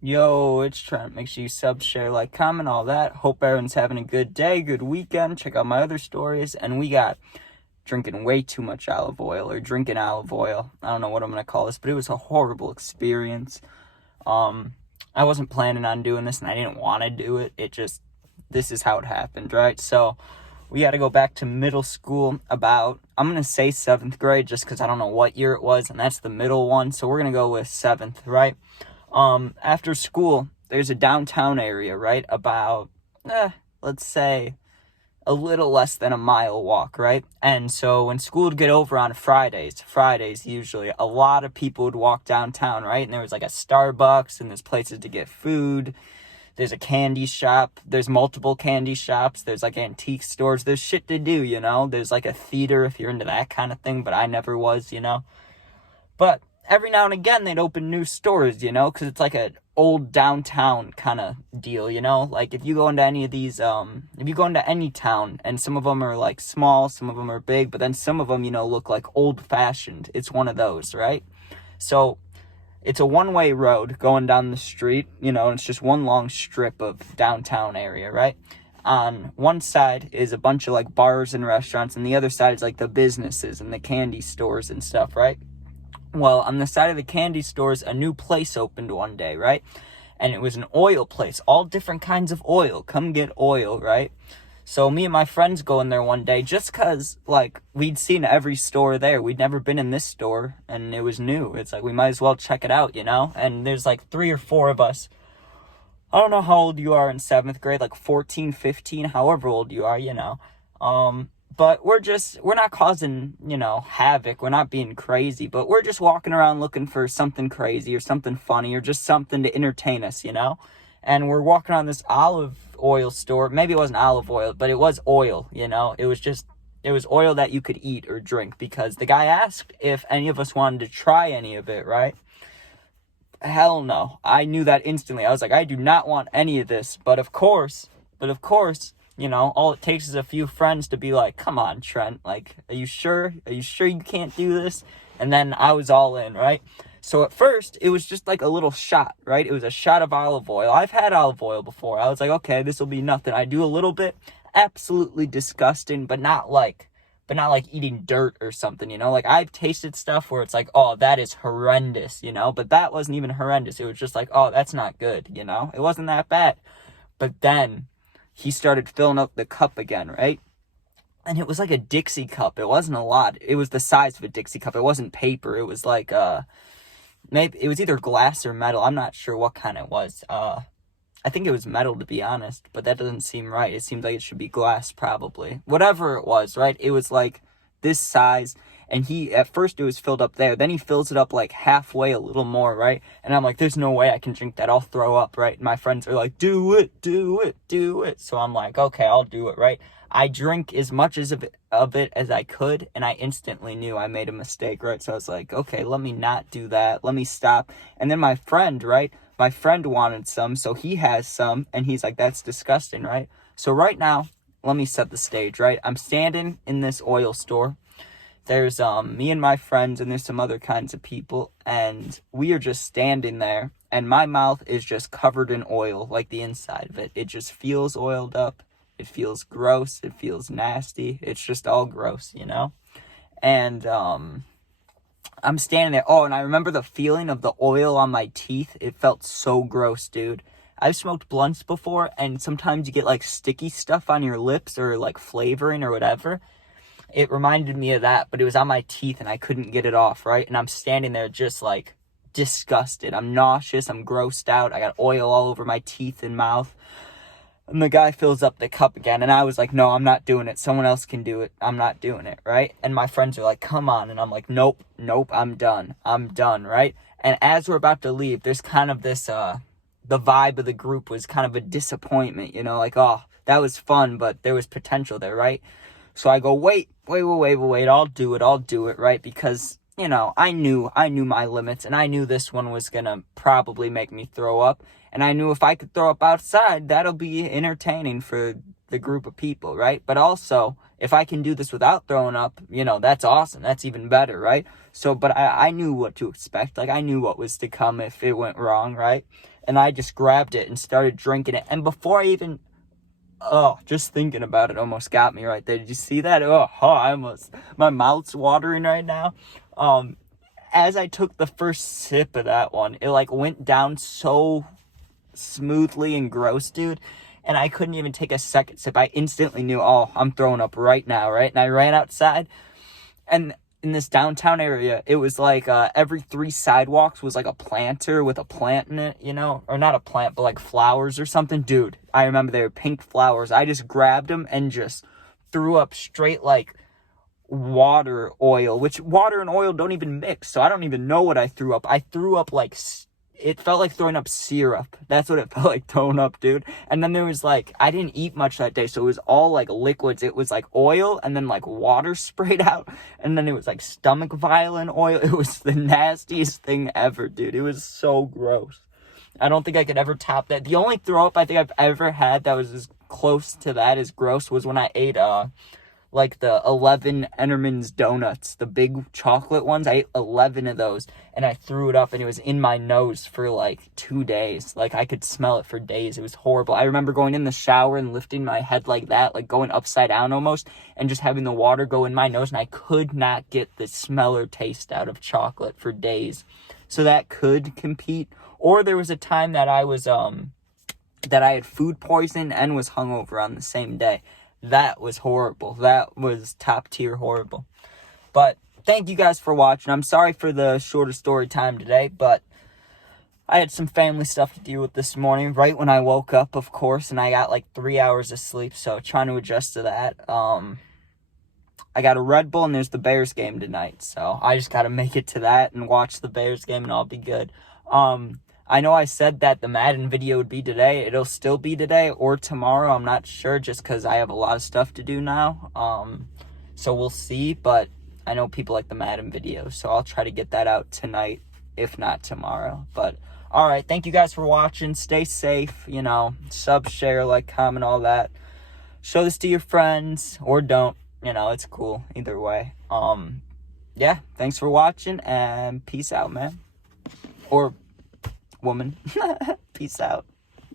Yo, it's Trent. Make sure you sub, share, like, comment, all that. Hope everyone's having a good day, good weekend. Check out my other stories. And we got drinking way too much olive oil or drinking olive oil. I don't know what I'm going to call this, but it was a horrible experience. I wasn't planning on doing this and I didn't want to do it. This is how it happened, right? So we had to go back to middle school about, I'm going to say 7th grade just because I don't know what year it was. And that's the middle one. So we're going to go with 7th, right? After school, there's a downtown area, right? About, let's say a little less than a mile walk, right? And so when school would get over on Fridays usually, a lot of people would walk downtown, right? And there was like a Starbucks and there's places to get food. There's a candy shop. There's multiple candy shops. There's like antique stores. There's shit to do, you know? There's like a theater if you're into that kind of thing, but I never was, you know? But every now and again, they'd open new stores, you know, because it's like an old downtown kind of deal, you know? Like, if you go into any of these, if you go into any town, and some of them are, like, small, some of them are big, but then some of them, you know, look like old-fashioned. It's one of those, right? So, it's a one-way road going down the street, you know, and it's just one long strip of downtown area, right? On one side is a bunch of, like, bars and restaurants, and the other side is, like, the businesses and the candy stores and stuff, right? Well, on the side of the candy stores, a new place opened one day, right? And it was an oil place, all different kinds of oil. Come get oil, right? So me and my friends go in there one day just because, like, we'd seen every store there. We'd never been in this store, and it was new. It's like, we might as well check it out, you know? And there's, like, 3 or 4 of us. I don't know how old you are in 7th grade, like 14, 15, however old you are, you know. But we're not causing, you know, havoc. We're not being crazy, but we're just walking around looking for something crazy or something funny or just something to entertain us, you know? And we're walking around this olive oil store. Maybe it wasn't olive oil, but it was oil, you know? It was oil that you could eat or drink because the guy asked if any of us wanted to try any of it, right? Hell no. I knew that instantly. I was like, I do not want any of this. But of course, you know, all it takes is a few friends to be like, come on, Trent, like, are you sure? Are you sure you can't do this? And then I was all in, right? So at first, it was just like a little shot, right? It was a shot of olive oil. I've had olive oil before. I was like, okay, this will be nothing. I do a little bit. Absolutely disgusting, but not like eating dirt or something, you know? Like, I've tasted stuff where it's like, oh, that is horrendous, you know? But that wasn't even horrendous. It was just like, oh, that's not good, you know? It wasn't that bad. But then he started filling up the cup again, right? And it was like a Dixie cup. It wasn't a lot. It was the size of a Dixie cup. It wasn't paper. It was like, maybe it was either glass or metal. I'm not sure what kind it was. I think it was metal, to be honest, but that doesn't seem right. It seems like it should be glass, probably. Whatever it was, right? It was like this size, and at first it was filled up there. Then he fills it up like halfway, a little more, right? And I'm like, there's no way I can drink that. I'll throw up, right? And my friends are like, do it, do it, do it. So I'm like, okay, I'll do it, right? I drink as much of it as I could, and I instantly knew I made a mistake, right? So I was like, okay, let me not do that. Let me stop. And then my friend, right? My friend wanted some, so he has some, and he's like, that's disgusting, right? So right now, let me set the stage, right? I'm standing in this oil store. There's me and my friends, and there's some other kinds of people, and we are just standing there, and my mouth is just covered in oil, like the inside of it. It just feels oiled up. It feels gross. It feels nasty. It's just all gross, you know? And I'm standing there. Oh, and I remember the feeling of the oil on my teeth. It felt so gross, dude. I've smoked blunts before, and sometimes you get, like, sticky stuff on your lips or, like, flavoring or whatever. It reminded me of that, but it was on my teeth, and I couldn't get it off, right? And I'm standing there just, like, disgusted. I'm nauseous. I'm grossed out. I got oil all over my teeth and mouth. And the guy fills up the cup again, and I was like, no, I'm not doing it. Someone else can do it. I'm not doing it, right? And my friends are like, come on. And I'm like, nope, I'm done, right? And as we're about to leave, there's kind of this, the vibe of the group was kind of a disappointment, you know? Like, oh, that was fun, but there was potential there, right? So I go, wait, I'll do it, right? Because, you know, I knew my limits, and I knew this one was gonna probably make me throw up. And I knew if I could throw up outside, that'll be entertaining for the group of people, right? But also, if I can do this without throwing up, you know, that's awesome. That's even better, right? So, but I knew what to expect. Like, I knew what was to come if it went wrong, right? and I just grabbed it and started drinking it. And before I even, just thinking about it almost got me right there. Did you see that? My mouth's watering right now. As I took the first sip of that one, it like went down so smoothly and gross, dude. And I couldn't even take a second sip. I instantly knew, I'm throwing up right now, right? And I ran outside, and in this downtown area, it was like every 3 sidewalks was like a planter with a plant in it, you know? Or not a plant, but like flowers or something. Dude, I remember they were pink flowers. I just grabbed them and just threw up straight like water oil, which water and oil don't even mix, so I don't even know what I threw up. I threw up like, it felt like throwing up syrup. That's what it felt like throwing up, dude. And then there was like, I didn't eat much that day, so it was all like liquids. It was like oil and then like water sprayed out, and then it was like stomach violent oil. It was the nastiest thing ever, dude. It was so gross. I don't think I could ever top that. The only throw up I think I've ever had that was as close to that as gross was when I ate like the 11 Enterman's donuts, the big chocolate ones. I ate 11 of those, and I threw it up, and it was in my nose for like 2 days. Like, I could smell it for days. It was horrible. I remember going in the shower and lifting my head like that, like going upside down almost, and just having the water go in my nose, and I could not get the smell or taste out of chocolate for days. So that could compete. Or there was a time that I was, that I had food poisoning and was hungover on the same day. That was horrible. That was top tier horrible. But thank you guys for watching. I'm sorry for the shorter story time today, but I had some family stuff to deal with this morning, right when I woke up, of course, and I got like 3 hours of sleep, so trying to adjust to that. I got a Red Bull, and there's the Bears game tonight, so I just got to make it to that and watch the Bears game, and I'll be good. I know I said that the Madden video would be today. It'll still be today or tomorrow. I'm not sure, just because I have a lot of stuff to do now. So we'll see, but I know people like the Madden video, so I'll try to get that out tonight, if not tomorrow. But, alright, thank you guys for watching. Stay safe, you know, sub, share, like, comment, all that. Show this to your friends, or don't. You know, it's cool either way. Yeah, thanks for watching, and peace out, man. Or woman. Peace out.